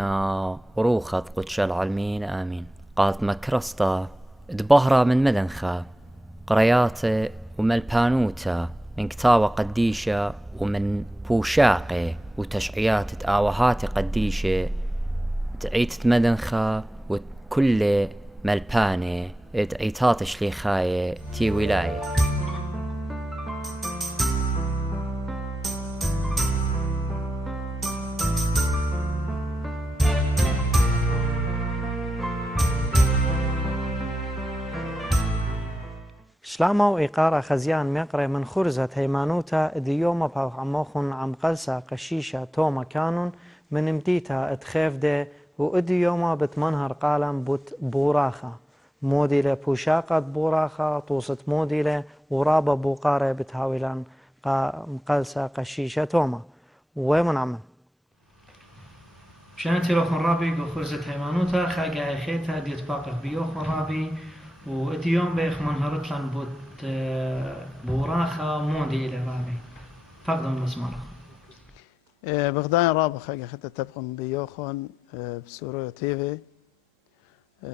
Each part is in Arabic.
وروخط قدش العالمين آمين. قالت مكرستا دبهرة من مدنخة قرياتي ومن البانوتا من كتابة قديشة ومن بوشاقي وتشعيات تآوهات قديشة تعيت مدنخة وكل ملباني تعيتات شليخاية تي ولاية. شلاما وإيقارة خزيان مقري من خرزة هيمانوتا ديوما باو عموخن عم قلسة قشيشة توما كانون من مديتا اتخيف دي وإديوما بتمنهر قالم بوت بوراخة موديلة بوشاقة بوراخة طوسة موديلة ورابة بوقارة بتهاولان مقلسة قشيشة توما ومن عمل شانتي روخن رابي خرزة هيمانوتا خاقا خيتا ديت باقف بيوخن رابي وإديوم بيخ منهرت لان بوت بوراخة مودي إلى رابي فقدم المسمار بغدان رابخ خدت تبقم بيوخن بسوريا تيفي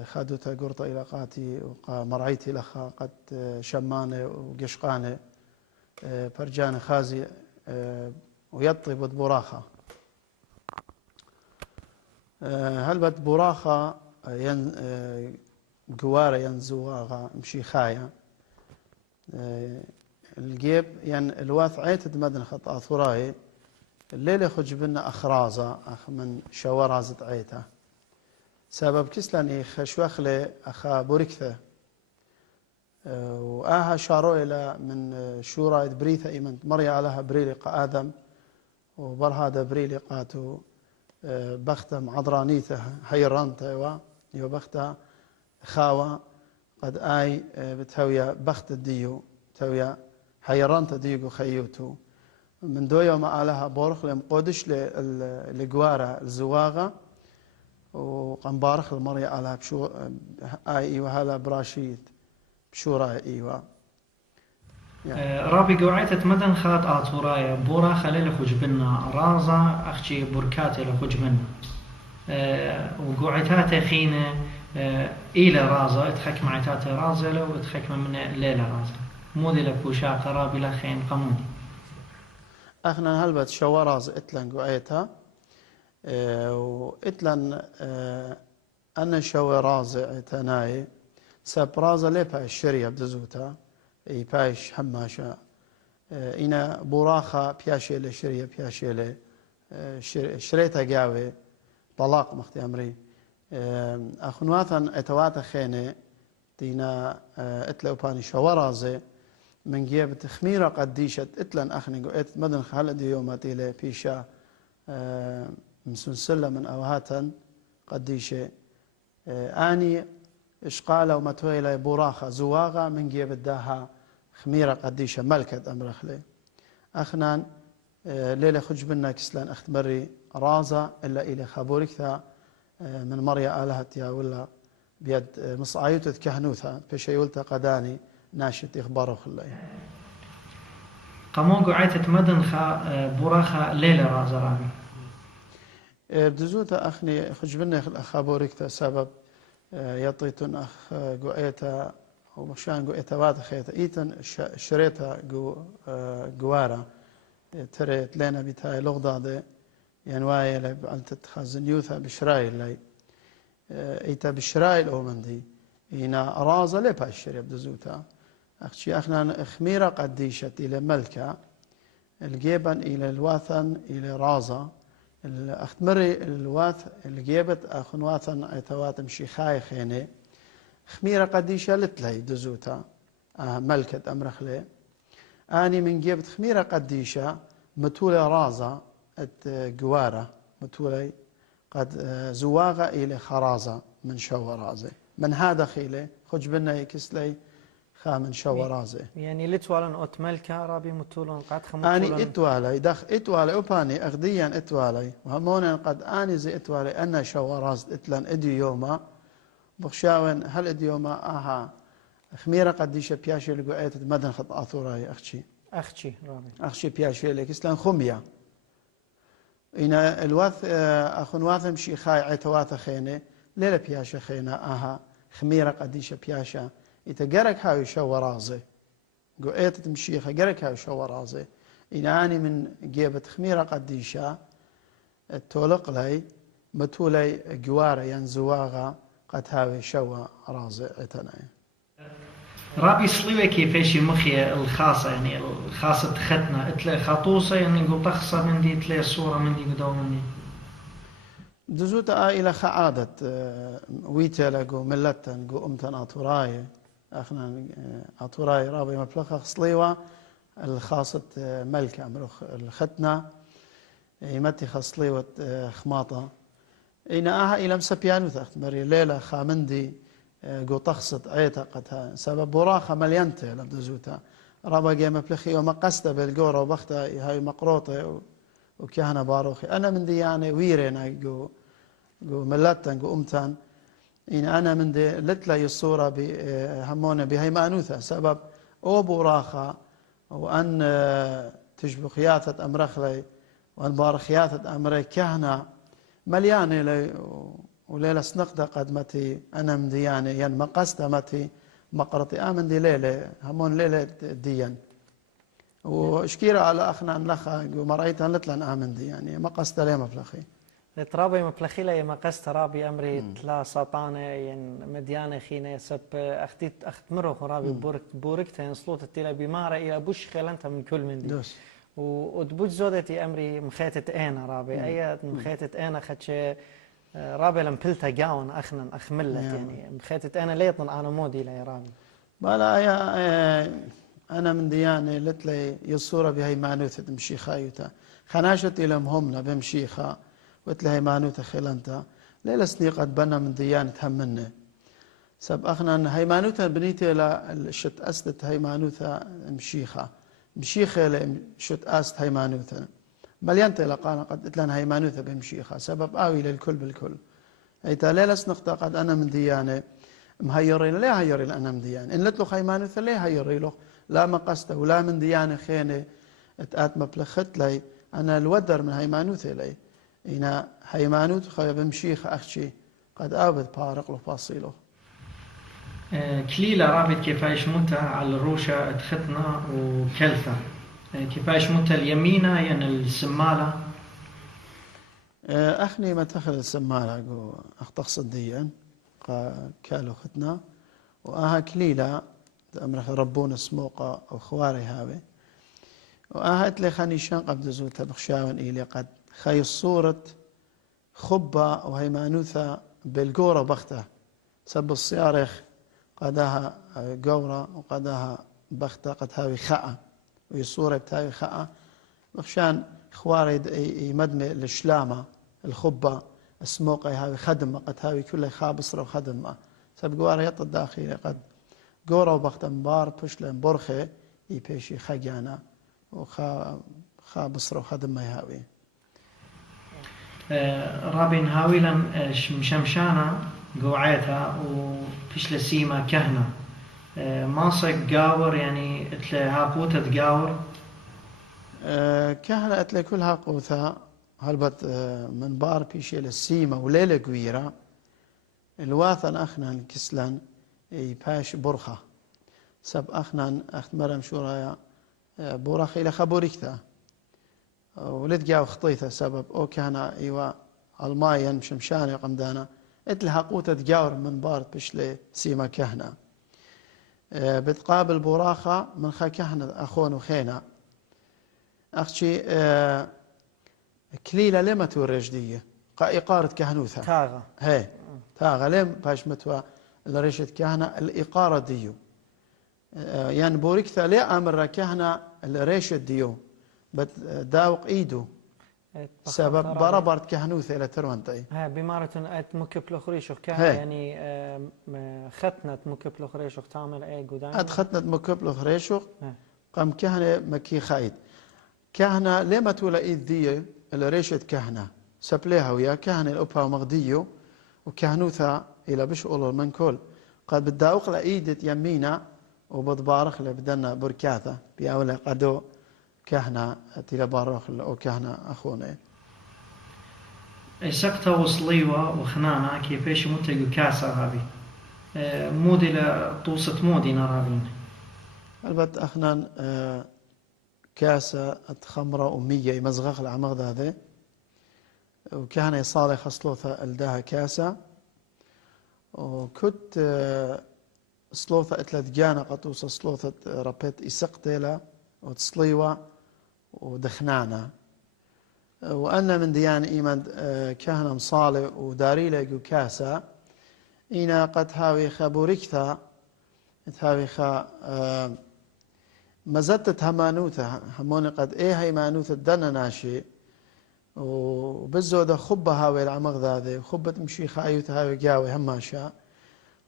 خدوتا قرطة إلى قاتي ومرعيتي لخا قد شمانة وقشقانة برجان خازي ويطي بوت بوراخة هل بوت بوراخة قوارة ينزواغا مشي خايا الجيب الواث عيتد مدن خط آثوراي الليلة خج بنا أخرازة أخ من شوارازة عيتا سبب كسلاني خشوخلي أخا بوركثة وآها شارو إلى من شورا بريثة إيمن مريا علىها بريلي آدم وبرهذا بريلي قاتو بختم عضرانيته حيرانته وبختها خاوة قد آي بتهويا بخت الديو تهويا حيرانت ديو خيوتو من دو يوم آلها بورخ لم قدش لقوارة الزواغة وقنبارخ المريا آلها بشو آي إيوه هلا براشيد بشورة إيوه رابي قوعيتة مدن خات آتورايا بورا خليل خج بنا رازا أخشي بركاتي لخج بنا وقوعيتات خينة إلى رازا اتخكم عيتات رازا لو اتخكم من ليلة رازا مودي لكوشا قرابي لخين قمودي أخنا هلبت شواراز اتلن قوعيتها واتلن أنا شواراز عيتناي سابرازا ليبا الشرية بدزوتا اي بايش حماشا إنا بوراخة بياشيلة شرية بياشيلة شريتا قاوي طلاق مختي أمري أخنواتا اتواتا خيني دينا اتلو باني شوارازي من جيبت خميرة قديشة اتلن أخني قوئت مدن خالد يوماتي لي بيشا مسنسلة من أوهاتا قديشة آني إشقالة ومتويلة بوراخة زواغة من جيبت داها خميرة قديشة ملكة أمرخلي أخنان ليلة خج بنا كسلان أختمري رازة إلا إلي خابوركثا من مريا آلهت يا ولا بيد مصعيوت كهنوثا بشيولتا قداني ناشط إخباره خلي قمون قعيتة مدن بوراخة ليلة رازة رابي بدزوتا أخني خج بنا خابوركثا سبب يطيتن أخ قوئيتا ومشان قوئيتا واد خيتا إيتن شريتا قوارا تريت لنا بتاعي لغضاضي ينواي لي بأنت تخزن يوثا بشرايل لي إيتا بشرايل أومندي إينا رازة لي باشر يبدو زوتا أخشي أخنا خميرة قديشت إلى ملكة الجيبا إلى الواثن إلى رازة أختمري الواث الجيبت أخن واثن أيتوات مشي خاي خيني خميرة قديشة لتلي دزوتا ملكة أمرخلي أني من جيبت خميرة قديشة متولة رازة قوارة متولي قد زواغة إلى خرازة من شو رازة من هذا خيلة خج بنا يكسلي خامن شو رازة يعني لتوالن أوت ملكة رابي متولن قد خمتولن أني إتوالي دخ إتوالي أباني أغديا إتوالي وهمونا قد أني زي إتوالي أنا شو راز إتلن إدي يوما بخشاون هل إدي يوما آها خميرة قديشة بياشي لقوئيت مدن خط آثوراي أختي رابي أختي بياشي لك إسلام خمية إن الوث أخون واثم شي خاي عتواث خينة ليلة بياشا خينة آها خميرة قديشة بياشا يتجرك هاي شو رازه قويت تمشيخة جرك هاي شو رازه إن أني من جيبة خميرة قديشة التولق لي متولي جوارة ينزواغا قد هاوي شو رازه عتنا رابي صليوة كيفاش مخي الخاصة يعني الخاصة ختنا اتلا خطوصة يعني نقول تخصة من دي اتلا صورة من دي قدو من دي دزوت إلى خعادة ويتلا جو ملتن جو أمتن أطوراي أخنا أطوراي رابي مبلغ خصليوة الخاصة ملكة مروخ الختنا يمتي خصليوة خماطة إن إلى مسبيانو تخت مري ليلة خامندي جو تخصت عيتقتها سبب براخة مليانته لبدزوتها رابا جي مبلخي وما قصده بالجورة وبختها هاي مقروطة وكهنة باروخي أنا من دي يعني ويرنا جو ملتن جو أمتن إن أنا من دي لتلا الصورة بهمونة بهي مانوثة سبب أو براخة وأن تشبخياثة أمرخلي وأن بارخياثة أمري كهنة مليانة لي وليلة سنقدة قدمتي أنا من دياني ين مقصدة متي مقرطي آمن دي ليلة همون ليلة ديان وشكيرة على أخنا نلخا ومرأيتها لتلن آمن دي يعني مقصدة ليه مفلخي ترابي مبلخيلة يما قست رابي أمري تلا ساطانة ين مديانة خينة سب أخت مرخ رابي بوركتها ينصلوت التلا بمارة إلى بوش خيلنتها من كل من دي دوس ودبوج زودتي أمري مخيتة أنا رابي أي مخيتة أنا خدش رابي لم بلتا جاون أخنا أخملت يعني مخيتة أنا ليطن أنا مودي لا رابي بالا أنا من ديانة لتلي يصورة بهي مانوثة مشيخة يوتا خناشت إلى مهمنا بمشيخة وتلي مانوثة خلنتا ليلة سني قد بنا من ديانة همنا سب أخنا هي مانوثة بنيتي لشت أسدت هي مانوثة مشيخة شت أست هي مانوثة مليانة لقانا قد اتلان هي مانوثة بمشيخة سبب آوي للكل بالكل أي تاليلة سنقطة قد أنا من ديانة مهيرين ليه هيرين أنا من ديانة إن لتلو خيمانوثة ليه هيرين له لا مقصده ولا من ديانة خينة اتقات مبلخت لي أنا الودر من هيمانوثة لي إنا هيمانوث خي بمشيخ أخشي قد آبد بارق له فاصيله كليلة رابط كيفاش متى على الروشة اتختنا وكلفة كيفاش متى اليمينة يعني السمالة أخني ما تخل السمالة أختص ديا كالو ختنا وآها كليلة أمرخ ربون السموقة أو خواري هاوي وآها اتلي خاني شان قبل زوتها بخشاون إلي قد خي الصورة خبة وهي مانوثة بالقورة بختة سب الصيارخ قداها قورة وقداها بختة قد هاوي خاء ويصورة بتاوي خاء بخشان خواري يمدمي الشلامة الخبة السموقة هاوي خدمة قد هاوي كلها خابصرة وخدمة سب قوارة يط الداخلي قد قورة وبختة مبار بشلن برخي يبيشي خجانا وخابصرة وخدمة هاوي رابين هاويلا مشمشانة قوعيتها وفيش لسيمة كهنة ماسك قاور يعني اتلها قوتة تقاور كهنة اتلي كلها قوتها هلبت من بار بيشي للسيمة وليلة قويرة الواثن أخنا الكسلان يباش برخة سب أخنا أخت مرم شورايا برخة إلى خبوريكتا ولتقاو خطيثة سبب أو كان إيوا المايا مشمشانة قمدانا اتلها قوتة تقاور من بارد بشلي سيما كهنة بتقابل براخة من خا كهنة أخون وخينا أختي كليلة لما تورجدية إقارة كهنوثة تاغا هي تاغا لم باش متوا الرشد كهنة الإقارة ديو يعني بوريكتا لي أمر كهنة الرشد ديو داوق إيدو سبب بربرت كهنوثة إلى تروانتي ها بمارة أت مكبل خريشوخ كه يعني ختنة مكبل خريشوخ تعمل أي قدام أت ختنة مكبل خريشوخ قام كهنة مكي خايد كهنة لما تولا إيد دي الريشة كهنة سبليها ويا كهنة الأبها مغديو وكهنوثة إلى بشؤول المنكول قد بداوق لإيدة يمينة وبضبارخ لبدنا بركاثة بيأولا قدو كهنة تلا بارخ أو كهنة أخونا سقطة وصليوة وخنانة كيفاش متجو كاسة غابي مودي لطوسة مودي نرابين. البت أخنان كاسة خمرة ومية مزغخ العمغ هذا وكان يصالح صلوثة الداها كاسة وكنت صلوثة ثلاث جانا قطوسة صلوثة ربيت إسقتيلا وتصليوة ودخنانة وأنا من ديان إيمان كهنة مصالح وداري لقو كاسة إنا قد هاوي خبوريكتا هاوي خا مزدت همانوثة هموني قد إيه هيمانوثة دنا ناشي وبزودة خبة هاوي العمغ ذاذي وخبة مشي خايوت هاوي قاوي هماشا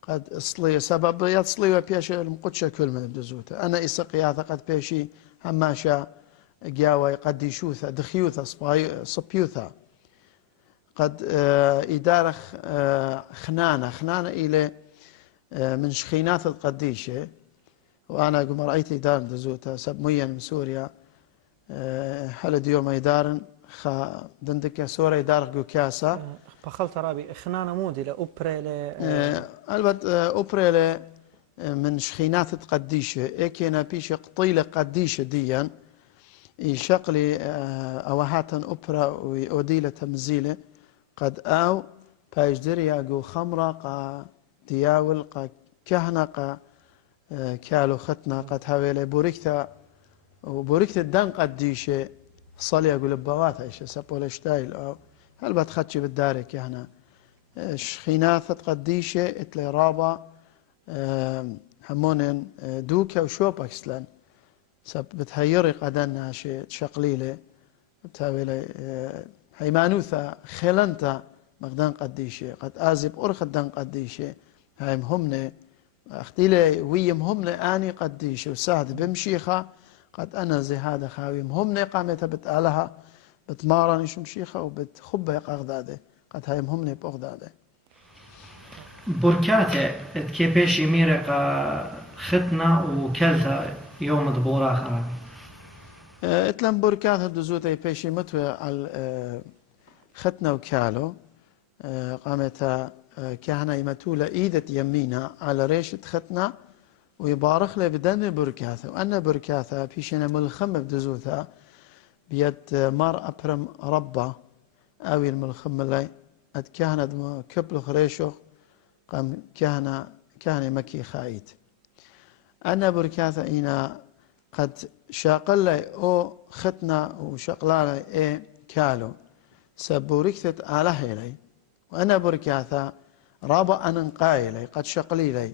قد اصلي سبب يتصلي وبيشي المقدشة كل من بدزوته أنا إسقياثة قد بيشي هماشا قاوي قد يشوثة دخيوثة صبيوثة قد إدارة خنانة إلى من شخينات القديشة وأنا قم رأيت إدارة دزوتها سب مين من سوريا حل ديوم إدارة دندك سوريا إدارة قو كاسة بخلت رابي خنانة مودي لأوبري البت أوبري من شخينات القديشة إكينا بيش قطيلة قديشة ديا يشقلي أوهاتا أوبرا وأوديلة تمزيلة قد أو باجدريا قو خمرة قا دياول قا كهنة قا كالو ختنا قد هاويلي بوريكتا وبوريكتا الدان قديشة صلي أقول بوات إيش سبول شتايل أو هل بتخدش بالداري كهنة شخيناثة قديشة اتلي رابا همونين دوكا وشوبك سلان سب بتهيري قدنا شيء شقليلة بتهاويلي هيمانوثا خلنتا مقدان قديشة قد آزب أرخدان قديشة هاي مهمنة اختيلي ويم همنة آني قديشة وساعد بمشيخة قد أنا زي هذا خاوي مهمنة قامتها بتقالها بتمارن إيش مشيخة وبتخبها يقاغداده قد هاي مهمنة بأغداده بركاتة كيفاش يميرق ختنا وكلتا يوم دبورا خرابي اتلم بركاتها دزوتا يبيشي متوى على ختنا وكالو قامتها كهنة يمتولة إيدة يمينة على ريشة ختنا ويبارخ له بدن بركاثة وأن بركاثة بيشنا ملخم بدزوثها بيد مار أبرم ربا أوي الملخم اللي أد كهنة كبل خريشو قام كهنة مكي خايت أن بركاثة إنا قد شاقل لي أو ختنا وشقلا لي إيه كالو سبوركثة آله لي وأنا بركاثة رابا أن قايلي قد شقلي لي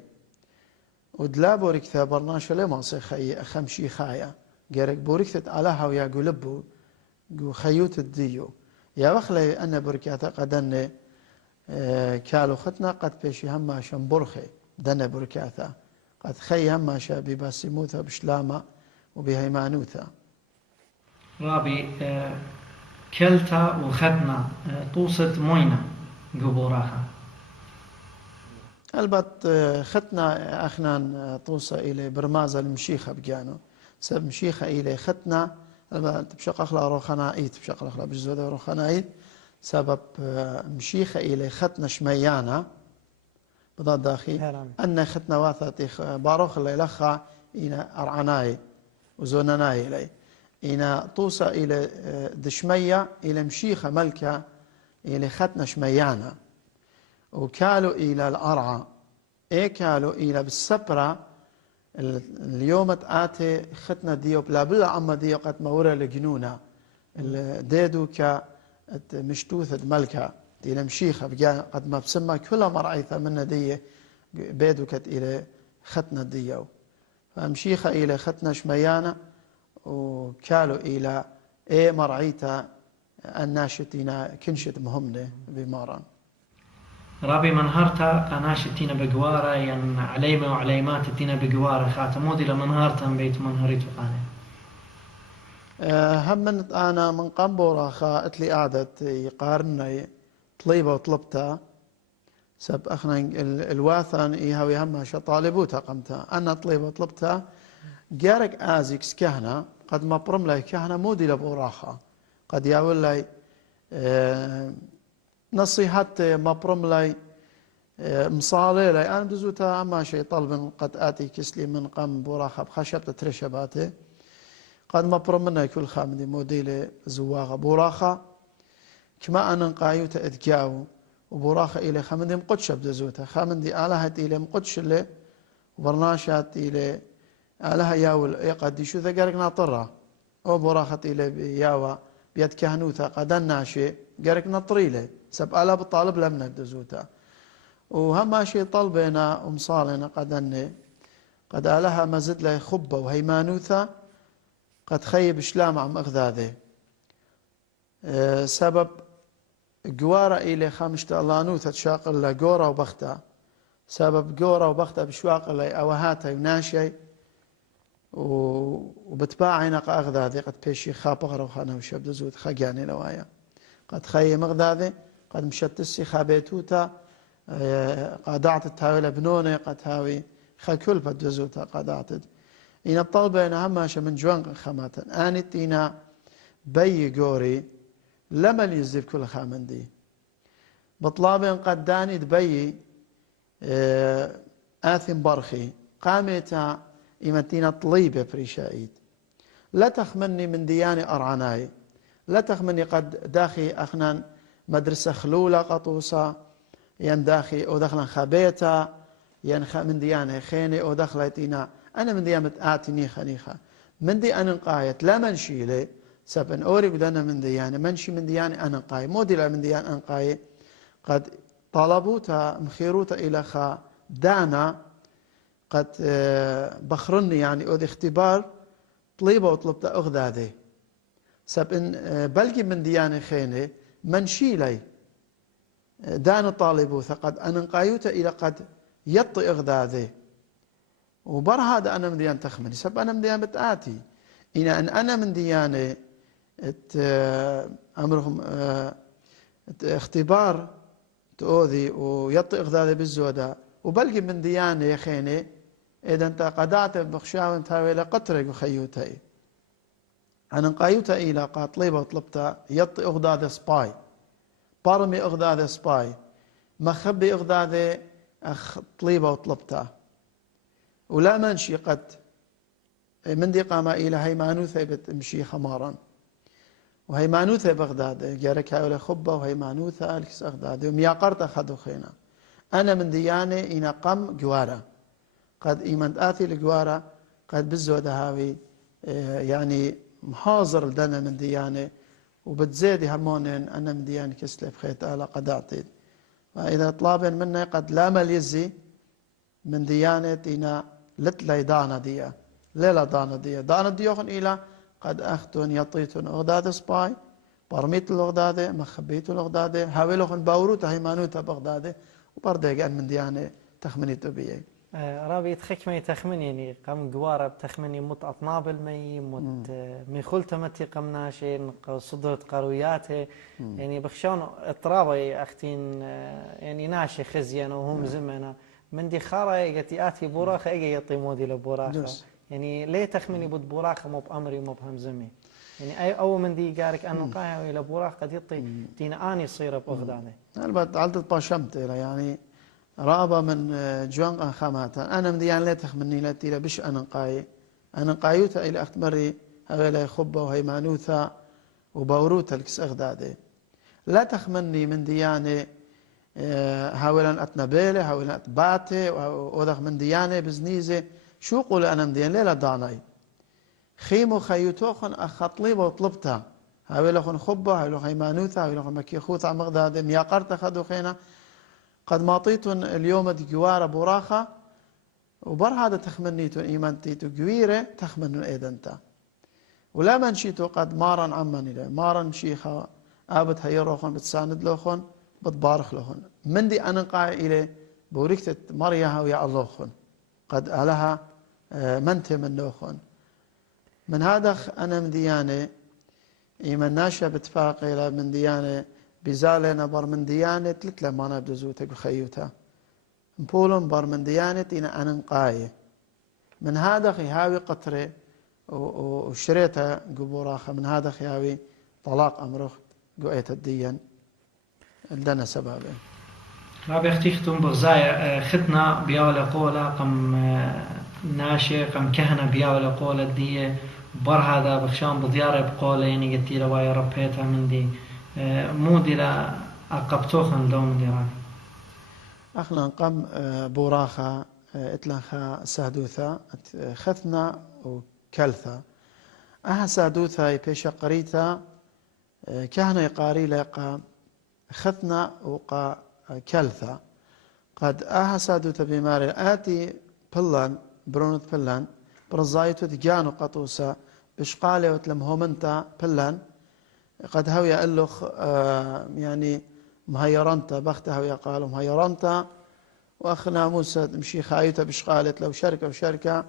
ودلا بوركثة برناش لما خي خمشي خايا جارك بوركثة علىها ويا قلبو جو خيوت الديو يا وخلي أنا بركاثة قدن كالو ختنا قد بيشي هما شنبرخي دنا بركاثة قد خي هما شابي باسموثا بشلامة وبهيمانوثا رابي كلتا وختنا طوسة موينة قبوراها البت ختنا أخنان طوسة إلى برمازة المشيخة بجانو سب مشيخة إلى ختنا البت بشق أخلا روخنايت بشق أخلا بجزودة روخنايت سبب مشيخة إلى ختنا شميانا بضاد داخي أن ختنا واثتي باروخ اللي لخا إنا أرعناي وزونناي إلي إنا طوسة إلى دشمية إلى مشيخة ملكة إلى ختنا شميانا وكالوا إلى الأرعى إيه كالوا إلى بالسبرة اليوم تآتي ختنا ديو بلا بلا عما ديو قد مورا لجنونا ديدو كا مشتوثة ملكة إلى مشيخة قد ما بسمى كل مرعيثة من دي بيدو كت إلى ختنا ديو فمشيخة إلى ختنا شميانة وكالوا إلى إيه مرعيثة الناشتين كنشت مهمة بماران رابي منهارتا قناش تينا بقوارة ين عليمة وعليمات تينا بقوارة خاتمودي لمنهارتا بيت منهريت وقاني هم أنا من قنبورة خاءت لي قعدت يقارني طليبة وطلبتها سب أخنا الواثن إيهاوي همها شطالبوتها قمتها أنا طليبة وطلبتها جارك آزيكس كهنة قد ما برم لي كهنة مودي لبوراخة قد يقول لي نصيحة مبرم لي مصالي لي أنا دزوتا ما شيء طلب قد آتي كسلي من قم براخب خشبت ترشباته قد مبرم منا كل خامدي موديل زواغة براخة كما أنا نقايوت إدكاو وبراخة إلى خامدي مقدش بدزوتا خامدي آلهة إلى مقدش اللي وبرناشات إلى آلهة ياول يقدي شو ذا قارك ناطرة أو براخة إلى ياوا بيد كهنوتا قد الناشي قارك نطريله سب آلا بالطالب لم ندزوتا وهم شيء طلبنا ومصالنا قد آلها مزد له خبة وهيمانوثا قد خيب شلام عم أغذاذي سبب قوارة إلي خامشة اللانوثة تشاقل له قورة وبختا سبب قورة وبختا بشواقل له أوهاتها وناشي وبتباعينا أغذاذي قد بيشي خابغر وخانا وشبد زود خاقاني لوايا قد خي مغذاذي قد مشتسي خابيتوتا قادعت التاويل بنوني قد هاوي خاكل بدزوتا قادعت إن الطلبة إن هماشا من جوان خاماتا آنت إنا بي قوري لما يزيب كل خامندي بطلابين قد داني دبي آثم برخي قامتا إمتينا طليبة بريشايد لا تخمني من دياني أرعناي لا تخمني قد داخي أخنان مدرسة خلولة قطوسة ين داخي أو دخلا خبيتا ين من ديانة خيني أو دخلتينا أنا من ديانة آتني خنيخة من دي أنا نقايت لا منشي لي سبن أوري بدنا من ديانة منشي من ديانة أنا نقاي مودي لا من ديانة أنا نقاي قد طلبوتا مخيروتا إلى خا دانا قد بخرني يعني أو اختبار طليبة وطلبت أغذاذي سبن بلقي من ديانة خيني منشي لي دان طالبوثا قد أنا نقايوتا إلى قد يطي إغذاذي وبر هذا أنا من ديانة تخمني سب أنا من ديانة بتآتي إن أنا من ديانة أمرهم اختبار تؤذي ويطي إغذاذي بالزودة وبلقي من ديانة يا خيني إذا أنت قدعت بخشاون تاوي لقطرك وخيوتي أنا نقايوتا إلى قد طليبة وطلبتا يطي إغذاذي سباي برمي إغذاذي سباي مخبي إغذاذي طليبة وطلبتا ولا منشي قد من دي قام إلى هيمانوثة بتمشي خمارا وهيمانوثة بغداد جارك هؤلاء خبة وهيمانوثة الكس أغداد ومياقرت أخذوا خينا أنا من ديانة إنا قم جوارة قد إيمان آتي لجوارة قد بالزودة هاوي يعني محاضر لدنا من ديانة وبتزيد همون أنا من ديانة كسلة بخيت آلا قد أعطيت وإذا طلابين منا قد لا مليزي من ديانة إنا لتلي دانا ديا ليلة دانا ديوخن إلى قد أختون يطيتون أغداد سباي برميت الأغداد مخبيت الأغداد هاولوخن باوروتا هيمانوتا بغداد وبردقان من ديانة تخمنيتو بيي رابي تخكمي تخمن يعني قام جوارة بتخمني مت أطناب المي مت ميخولت متي قمناشي صدرت قروياته يعني بخشون اضطرابي أختين يعني ناشي خزينا وهم زمنا من دي خارة يجي آتي براخة يجي يطي مودي لبراخة يعني ليه تخمني بود براخة مو بأمري مو بهمزمي يعني أي أول من دي قارك أنه قاعد إلى براخة قد يطي دينا آني صيرة بغدادي. البت على تطاشمت يعني رابا من جوان خاماتا أنا من ديان لا تخمني لا تيلا بش أنا قايوتا إلى أختمري هغيلا خبة وهيمانوثا وباوروتا الكس أغدادي لا تخمني من ديانة هاولا أتنبيلة هاولا أتباتي وذاك من ديانة بزنيزة شو قول أنا من ديانة لا داناي خيمو خيوتوخن أخطليبة وطلبتها هاولا خن خبة هاولا هيمانوثا هاولا خن مكيخوث عم أغدادي مياقرت خدو خينا قد ماطيتون اليوم جوارة براخة وبر هذا تخمنيتون إيمانتيتو جويرة تخمنون إيدنتا ولا منشيتو قد مارن عماني له مارن شيخة آبت هيروخن بتساند لوخن بتبارخ لوخن من دي أنا قاعد إلي بوريكت مريها ويا اللوخن قد ألها منت من لوخن من هذا أنا من ديانة إيمان ناشا بتفاق إلى من ديانة بزالنا بر من ديانة تلت لما أنا بدزوتك وخيوتها بولن بر من ديانة أنا نقاية من هذا خيهاوي قطرة وشريتها قبوراخة من هذا خيهاوي طلاق أمرخ قويت الدين لدنا سبابه. رابي اختيختم بغزايا ختنا بياولا قولا قم ناشي قم كهنة بياولا قولا دي بر هذا بخشان بضيارة بقولا يعني قلت له وايا ربيتها من دي مودي لا أقبتوخن دوم دي رابي. أخنا قم بوراخة إتلنخا سهدوثا خثنا وكلثا أها سهدوثا يبيش قريتا كهنا يقاري لقا خثنا وقا كلثا قد أها سهدوثا بماري آتي بلان برونت بلان برزايتو تجانو قطوسا بشقالي وتلمهم انت بلان قد هويا ألوخ يعني مهيرنتا بختها ويا قالوا مهيرنتا واخنا موسى تمشي خايته بشقالت لو شركه وشركه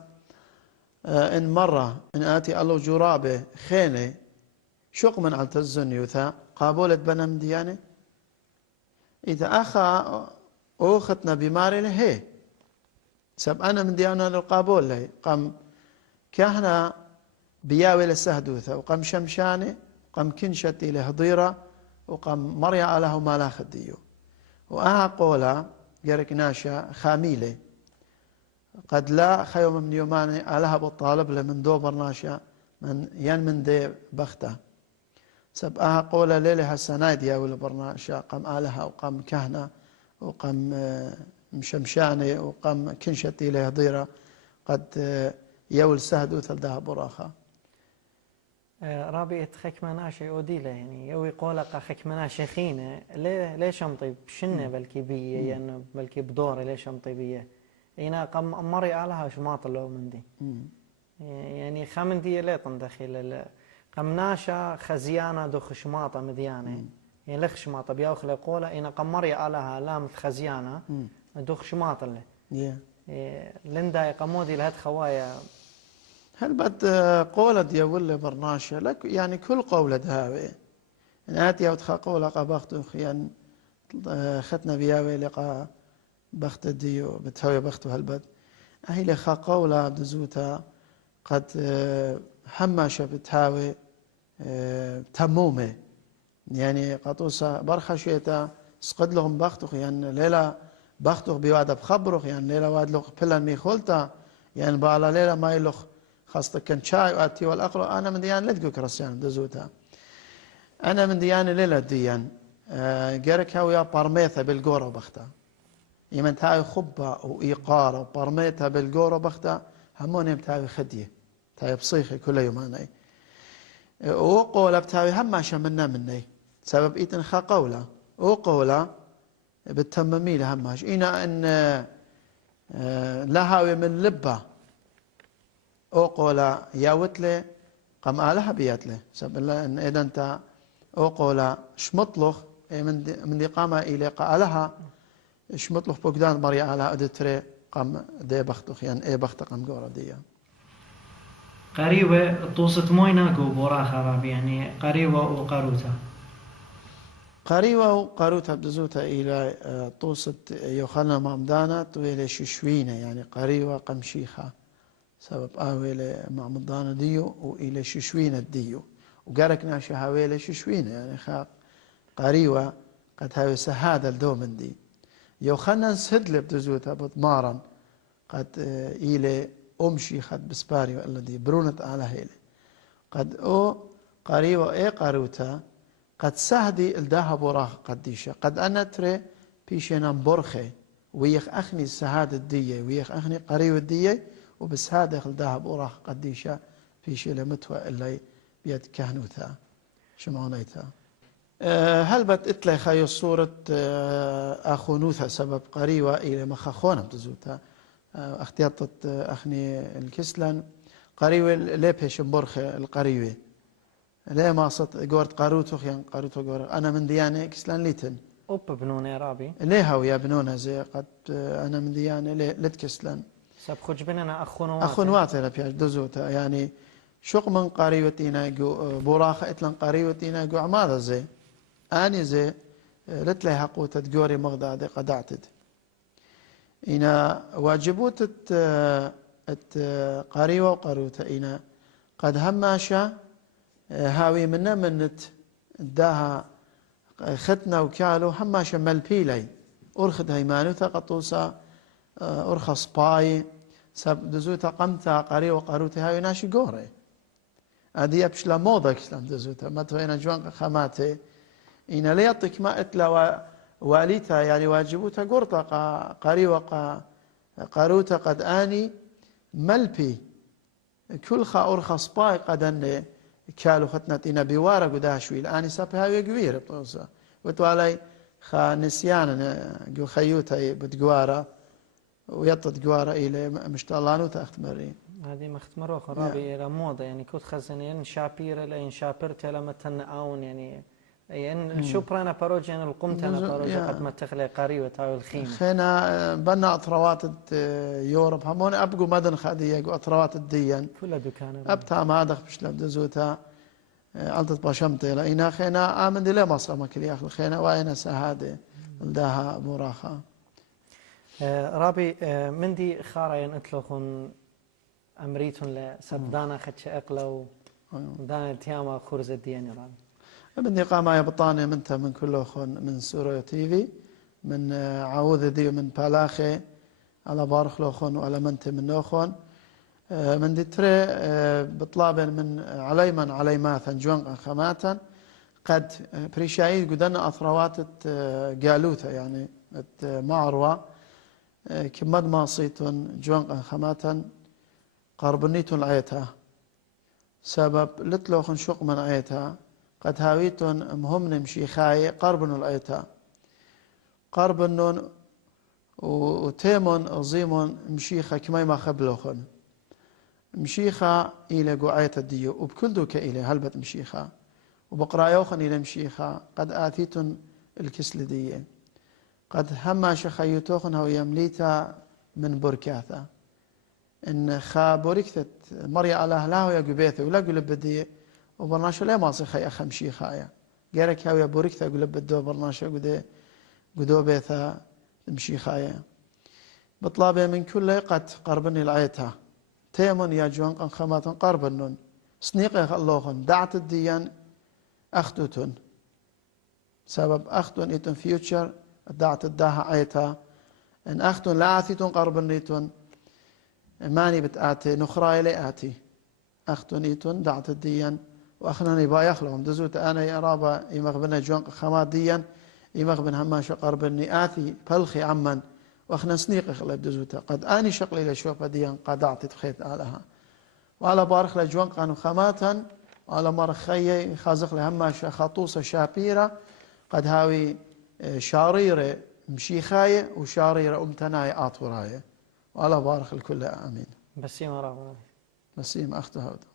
ان مره ان اتي الله جرابه خينه شق من على الزنيوثا قابولت بنم ديانه اذا اخا اختنا بماري له هي سب انا من ديانه للقابول له قام كهنا بياوي للسهدوثه وقام شمشانه وقام كنشتي له ضيره وقام مريا على ما لا خديو وأها قولا جرك ناشا خاميلة قد لا خيوم من يوماني علىها بالطالب لمن دوبر ناشا من دي بخته سب أها قولا ليلها السنايديا والبرناشا قام آلها وقام كهنة وقام مشمشاني وقام كنشتي له ضيرة قد يول سهد وثلدها براخة رابي خكمناشي أوديله يعني يوي قولق خكمناشي خينة ليش أمطي بشنة بلكي بيه يعني بلكي بدوري ليش أمطي بيه هنا قم مري علىها شماط لو من دي يعني خمن دي ليه تندخل قم ناشا خزيانة دو خشماطة مديانة يعني لخ شماطة بياخ لقولة هنا قم مري علىها لامت خزيانة دو خشماطة له لندا قمودي لهاد خوايا هل بد قولة ديول برناشة لك يعني كل قولة هاوي ناتي او تخا قولة قبختو خيان ختنا بياوي لقا بخت ديو بتهوي بختو هالبد اهي لخا قولة بدزوتا قد حماشة بتهاوي تمومة يعني قطوسة برخة شويتا سقد لهم بختو خيان ليلة بختو بيوادا بخبرو خيان ليلة واد لوخ بلان ميخولتا يعني بالا ليلة ما يلوخ خاصة كان شاي واتي والأقرأ أنا من ديان لدقو كرسيان دزوتها أنا من ديان ليلة ديان جارك هاويا بارميثا بالجورة بختا يمن تاوي خبة وإيقارة بارميثا بالجورة بختا همون بتاوي خدية تاوي بصيخي كل يوم أنا وقولة بتاوي هماشا منا مني سبب إيتن خا قولة وقولة بالتممي لهماش إنا إن لهاوي من لبه أقول ياوتله قم آلها بياتله سب الله إن إذا أنت أقول شمطلخ من دي قامة إلى قالها شمطلخ بقدان مريا على أدتري قم دي بختخ يعني إيه بخت قم جورا دي قريبة توصت موينا جو بورا خراب يعني قريبة وقاروتا قريبة وقاروتا بدزوتا إلى توصت يوخنا مامدانا طويلة ششوينة يعني قريبة قمشيخة سبب آويلة معمضانة ديو وإلى ششوينة ديو وقارك ناشا هاويلة ششوينة يعني خاق قريوة قد هاوي سهادة الدومن دي يوخنا نسهد بدزوتا بطمارا قد إلى أمشي خد بسباري وإلا دي برونت على هيلة قد أو قريوة إيه قاروتا قد سهدي الداها براخ قديشة قد أنا تري بيشينا برخي ويخ أخني السهادة الدية ويخ أخني قريوة الدية وبس هذا خلدها بوراخ قديشة في شيء لمتوى اللي بيد كهنوتها شمعونيتها هل بتقتلي خايو صورة أخونوثها سبب قريوة إلى مخاخونة بتزوتها اختيارات أخني الكسلان قريوة ليبهش مبرخة القريوة ليه ما صت قورت قاروتو يعني قاروتو قور أنا من ديانة كسلان ليتن أوب بنوني رابي ليه ويا بنونا زي قد أنا من ديانة لتكسلان سب خج بيننا أخوات لا بياش دزوتا يعني شق من قريوتينا جو براخة إتلن قريوتينا جو عمارة زي أني زي لتلي حقوتة جوري مغداد قدعتد إنا واجبوت قريوة وقروتة إنا قد هماشا هاوي منا منت داها ختنا وكالو هماشا ملبيلي أرخد هيمانوتا قطوسا أرخص باي سب دزوتا قمتا قري وقروتا هاي ناشي قوري هذه بشلا موضة كسلام دزوتا ما توينا جوان خماتي إن ليطك ما إتلا واليتا يعني واجبوتا قرطة قري قروتا قد آني ملبي كل خا أرخص باي قد أن كالو ختنت إنا بوارا قداشوي الآن سابي هاي قويرة بطوسا وتوالي خا نسيانا جو خيوتا بتقوارا ويطت قوارا إلى مشتالانو تأختمرين هذه مختمرة خرابي إلى موضة يعني كنت خزنين شابير لين شابرت لما تنقاون يعني شو أنا باروج يعني القمت أنا باروج قد ما تخلي قريوة تاوي الخيمة خينا بنا أطروات يوروب همون أبقوا مدن خادية أطروات الدين كل دكان أبتا ما دخ بشلب دزوتا ألتت باشمتي لأينا خينا آمن دي ليه مصر مكلي أخل خينا وأين سهادة لداها مراخة رابي من دي خارين أتلوخون أمريتون لسبدانا خدش أقلو دانا تياما خورز الدياني رابي بدي قامة بطانة منتا من كل أخون من سوريا تيفي من عوذ دي من بالاخي على بارخ لأخون وعلى منت من أخون من دي تري بطلابا من عليمن عليماثا جوان خماتا قد بريشايد قدنا أثروات قالوثا يعني معروة كمد ماصيتون جوان خماتا قربنيتون عيتها سبب لتلوخن شوق من عيتها قد هاويتون مهم نمشي خاي قربن الأيتا قربنون وتيمون عظيمون مشيخة كما ما خبلوخن مشيخة إلى قعيت الديو وبكل دوك إلى هلبت مشيخة وبقرايوخن إلى مشيخة قد آتيتون الكسل دي قد هما شخيوتوخن هو يمليتا من بركاثة إن خا بوركتت مريا على أهلها ويا قبيثة ولا قلب بدي وبرناشو لا ماصي خي أخم شي خايا جارك هاويا بوركتا قلب بدو برناشو قدو بيثا مشي خايا بطلابي من كل قد قربني العيتها تيمون يا جوان قن خماتن قربنون سنيقي خلوخن دعت الديان أختوتن سبب أختون إتن فيوتشر دعت الداها عيتها إن أختون لا آثيتن قربنيتن ماني بتآتي نخراي لي آتي أختون إتن دعت الديان وأخناني با يخلهم دزوت أنا يا رابا يمغبنا جوان خمات ديان يمغبن هما شقر بني آثي بلخي عمن وأخنا سنيق خلاب دزوتا قد آني شقلي لشوفة ديان قد أعطيت خيط آلها وعلى بارخ لجوان قانو خماتا وعلى مرخي خازق لهما خطوصة شابيرة قد هاوي شاريرة مشيخاية وشاريرة أمتناي آطوراية وعلى بارخ الكل آمين بسيمة رابا بسيمة أختو هودا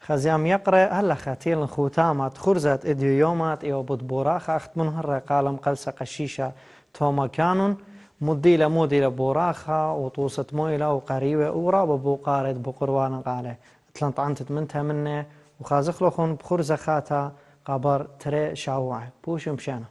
خزيام يقرأ هلا خاتيل خوتامات خرزت إديو يومات إيو بدبوراخ أخت منهر قالم قلسة قشيشة توما كانون مديلة موديلة بوراخة وطوسة مويلة وقريوة ورابا بوقارد بقروانا قالة اتلانت عنتت منتها منه وخازخلوخون بخرزة خاتا قبر تري شاوعة بوش مشانا